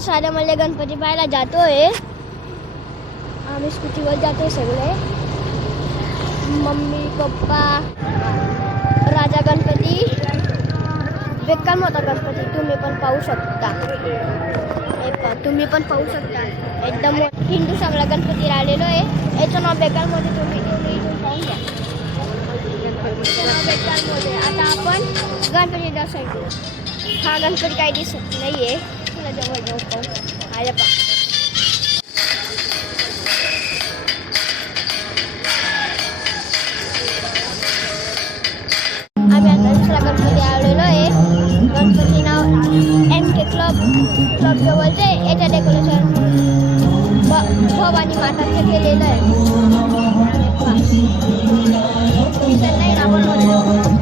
साध्या मला गणपती पाहायला जातोय. आम्ही स्कूटीवर जातोय सगळे. मम्मी पप्पा राजा गणपती. बेकार होता गणपती तुम्ही पण पाहू शकता. तुम्ही पण पाहू शकता. एकदम हिंदू सगळा गणपती राहिलेलो आहे. याचं नाव बेकारमध्ये तुम्ही तुम्ही इथून पाहून घ्या. आता आपण गणपतीच्या साईडला हा गणपती काही दिसत नाहीये. आहे जवळ जाऊ पाहू आले पा आम्ही आता दुसरा गणपती आलेलो आहे गणपती नाव एम के क्लब क्लब जवळचे याच्या डेकोरेशन भवानी माताचं केलेलं आहे पहा. दिसत नाही ना आपण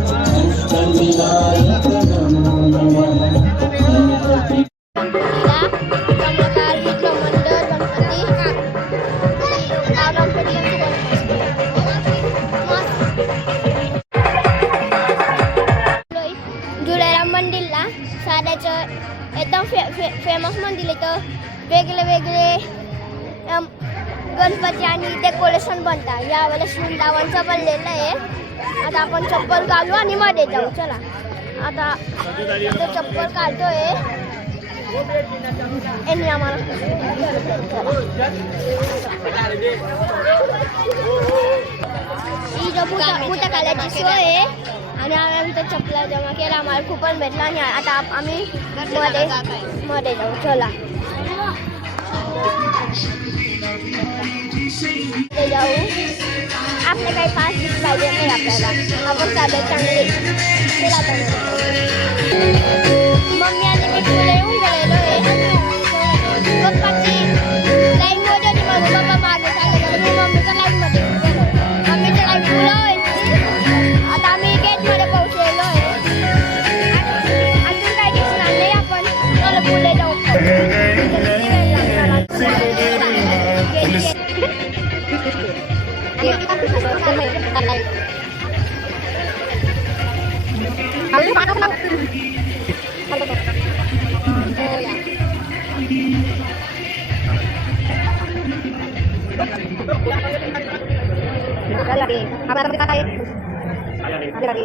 आता आपण चप्पल घालू आणि मध्ये जाऊ चला. आता इथं चप्पल काढतोय. यांनी आम्हाला ही जो बुटा बुटा घालायची सोय आहे. आणि आम्ही आमच्या चपला जमा केला. आम्हाला कुपन भेटला आणि आता आम्ही मध्ये मध्ये जाऊ चला. ते जाऊ. आपले काही पाच दिवस पाहिजे नाही आपल्याला आपण साधे चांगले चला आता. मम्मी आणि मी पुढे येऊन गेलेलो आहे पप्पाची Apa kita kayak? Jadi.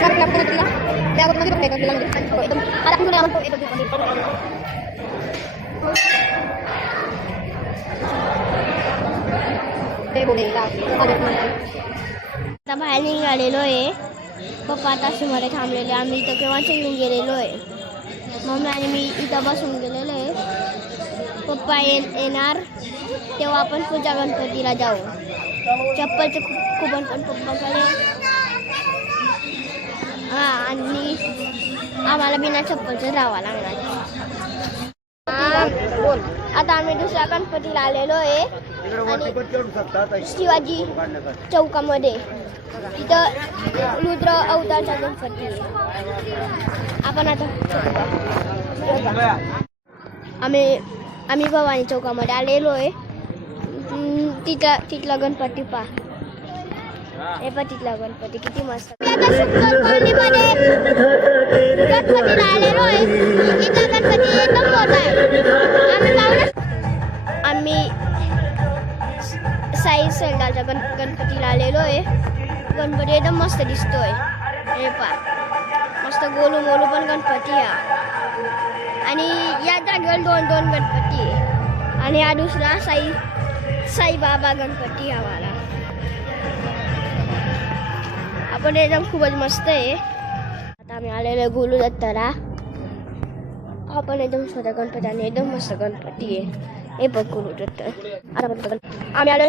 Kemarin kenapa tidak? Saya aku ada pun yang itu. आता बाहेर निघालेलो आहे. पप्पा आता मध्ये थांबलेले. आम्ही इथं केव्हाच येऊन गेलेलो आहे. मम्मी आणि मी इथं बसून गेलेलो आहे. पप्पा ये येणार. तेव्हा आपण पूजा गणपतीला जाऊ. चप्पलचे खूप कुपन पण पप्पाकडे हां आणि आम्हाला बिना चप्पलचं राहावं लागणार. आता आम्ही दुसऱ्या गणपतीला आलेलो आहे. आणि शिवाजी चौकामध्ये तिथं रुद्र अवतारचा गणपती आहे. आपण आता बघा. आम्ही आम्ही भवानी चौकामध्ये आलेलो आहे हम्म, तिथला तिथला गणपती पा हे पण तिथला गणपती किती मस्त आता गण गणपतीला आलेलो आहे. गणपती एकदम मस्त दिसतोय. हे पा मस्त गोलू मोलू पण गणपती हा आणि या जागेवर दोन दोन गणपती आहे. आणि हा दुसरा साई साईबाबा गणपती आम्हाला. आपण एकदम खूपच मस्त आहे. आता आम्ही आलेलो आहे गोलू दत्ताला. आपण एकदम स्वतः गणपती आणि एकदम मस्त गणपती आहे. हे बघ गोलू दत्त. आता आम्ही आलो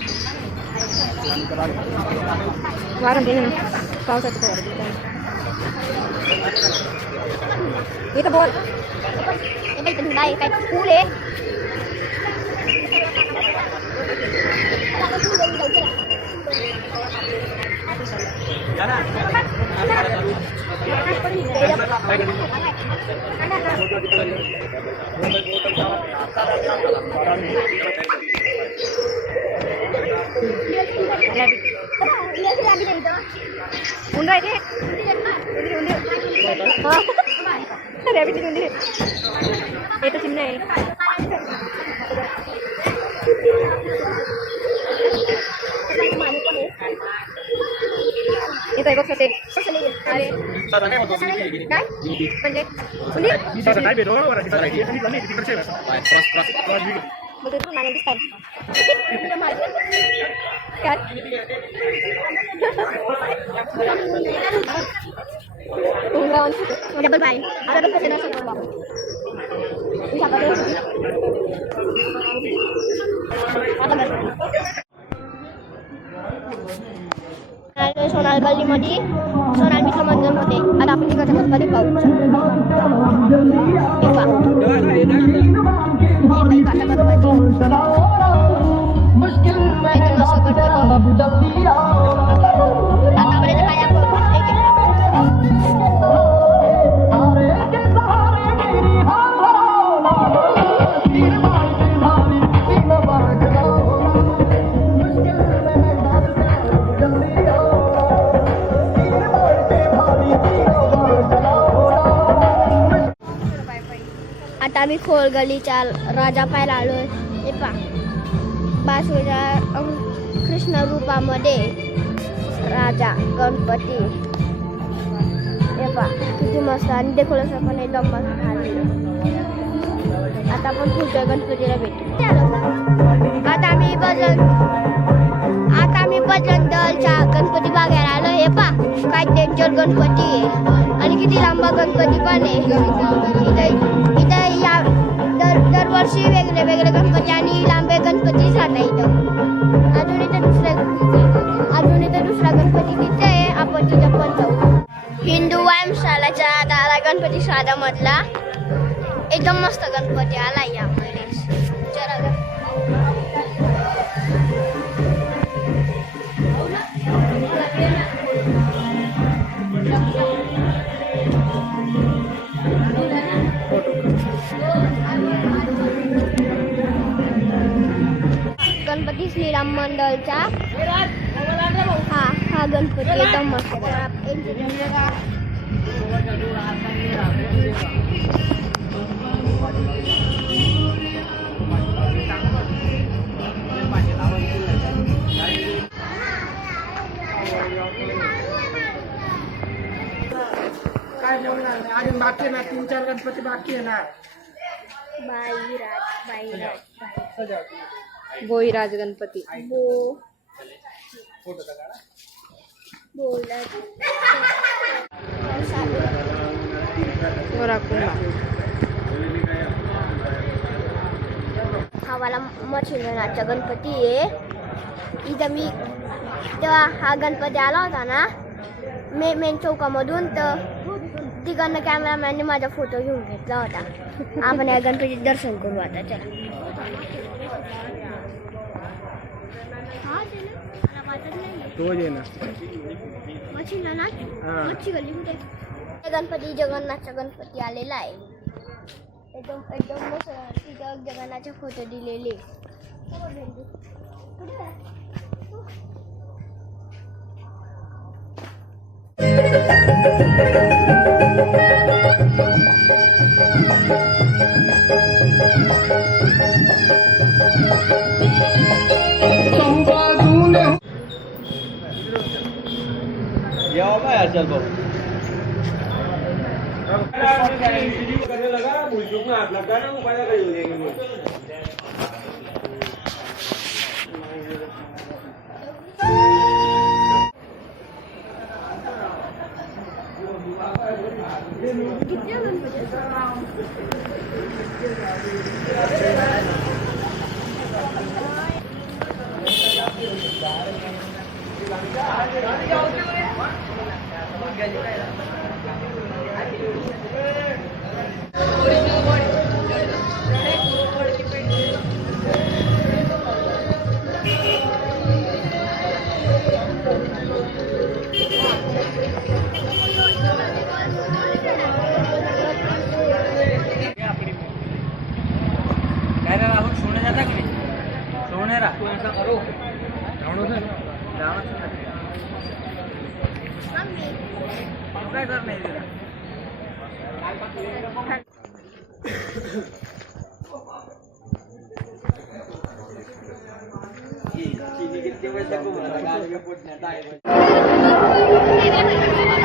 Warung ini Kalau saya cukup Ini kebun Ini kebun Ini. ఉన్నది ఉండు అయితే sate. Sate. Sate. Sate kan enggak untuk ada double ke sini satu bang bisa kau dulu apa Ada sonal Bali Modi, sonal bisa manggil Modi. Ada apa juga tetap Bali Bau. Iba. Iba. Iba. Iba. Iba. आता आम्ही खोल गलीच्या राजा पायला आलोय. कृष्ण रूपामध्ये राजा गणपती. हे किती मस्त. आणि decoration पण एकदम मस्त आता आपण पुढच्या गणपतीला भेटू. आता आम्ही भजन आता आम्ही भजन दलच्या गणपती बघायला आलो. हे पा काय डेंजर गणपती आहे. आणि किती लांबा गणपती पण आहे. इथं दरवर्षी वेगळे वेगळे गणपती आणि लांबे गणपतीच राहतात इथं अजून इथं गणपती अजून इथं दुसरा गणपती तिथे आहे आपण तिथं पण जाऊ. हिंदू व्यायामशालाच्या दादा गणपती मधला एकदम मस्त गणपती आला यामध्ये जरा गणपती श्रीराम मंडळचा हा हा गणपती एकदम मस्त काय बोलणार नाही अजून बाकी आहे ना तीन चार गणपती बाकी आहे ना बाई राज बाई राज बाई भोईराज गणपती बो. बोलत मोरा कुंभा हा मला मच्छिंद्रनाथचा गणपती आहे. इथं मी तेव्हा हा गणपती आला होता ना मे मेन चौकामधून तर तिकडनं कॅमेरामॅनने माझा फोटो घेऊन घेतला होता. आपण या गणपती दर्शन करू आता चला. ना हा. गणपती जगन्नाथचा गणपती आलेला आहे. एकदम एकदम मस्त तिथं जगन्नाथचे फोटो दिलेले. कुठे आहे? किती आहे गणपती काय रे राहुल सोने जाता की नाही सोने रा ऐसा करो काय कर नाही दिला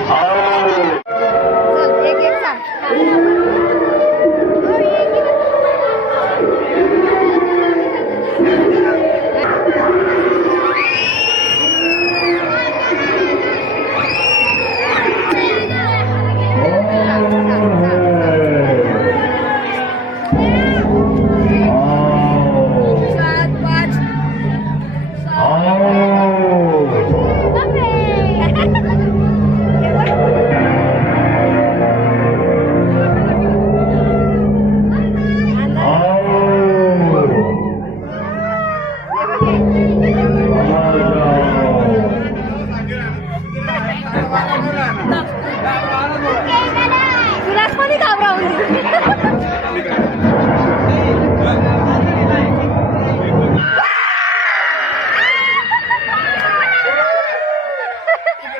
चल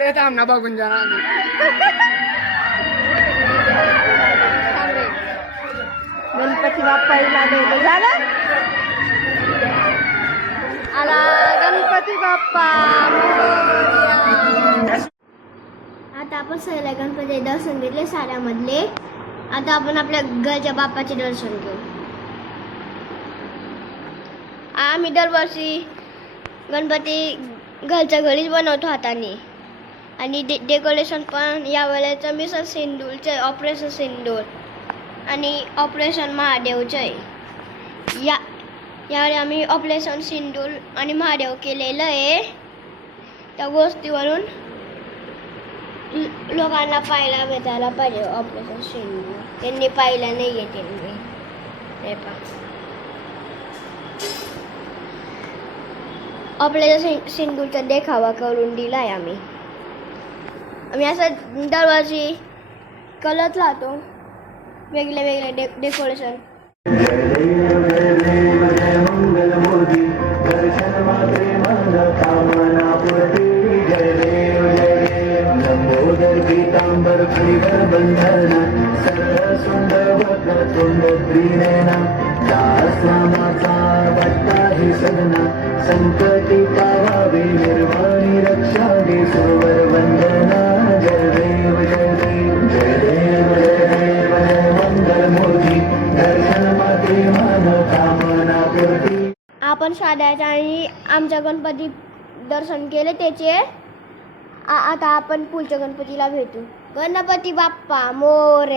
इकडे ना बघून जाणार आम्ही. गणपती बाप्पा लागले झालं? आला गणपती बाप्पा. आता आपण सगळ्या गणपती दर्शन घेतले साऱ्यामधले आता आपण आपल्या घरच्या बाप्पाचे दर्शन घेऊ. आम्ही दरवर्षी गणपती घरच्या घरीच बनवतो हाताने. आणि डे डेकोरेशन पण यावेळेचं मिसर सिंदूरचे ऑपरेशन सिंदूर आणि ऑपरेशन महादेवचं. आहे या यावेळी आम्ही ऑपरेशन सिंदूर आणि महादेव केलेलं आहे. त्या गोष्टीवरून लोकांना पाहायला भेटायला पाहिजे ऑपरेशन सिंधू त्यांनी पाहिलं नाही आहे त्यांनी. हे पहा. ऑपरेशन सिंधूचा देखावा करून दिला आहे आम्ही. आम्ही असं दरवर्षी करत लावतो. वेगळे वेगळे डे डेकोरेशन पीतांबर फणीवर बंधन सरळ सुंदर वक्र त्रिनयना दास नामाचा वाटता हे सदना संकटी पावावे निर्वाणी आपण साधायचं आणि आमच्या गणपती दर्शन केले त्याचे. आता आपण पुढच्या गणपतीला भेटू. गणपती बाप्पा मोरे.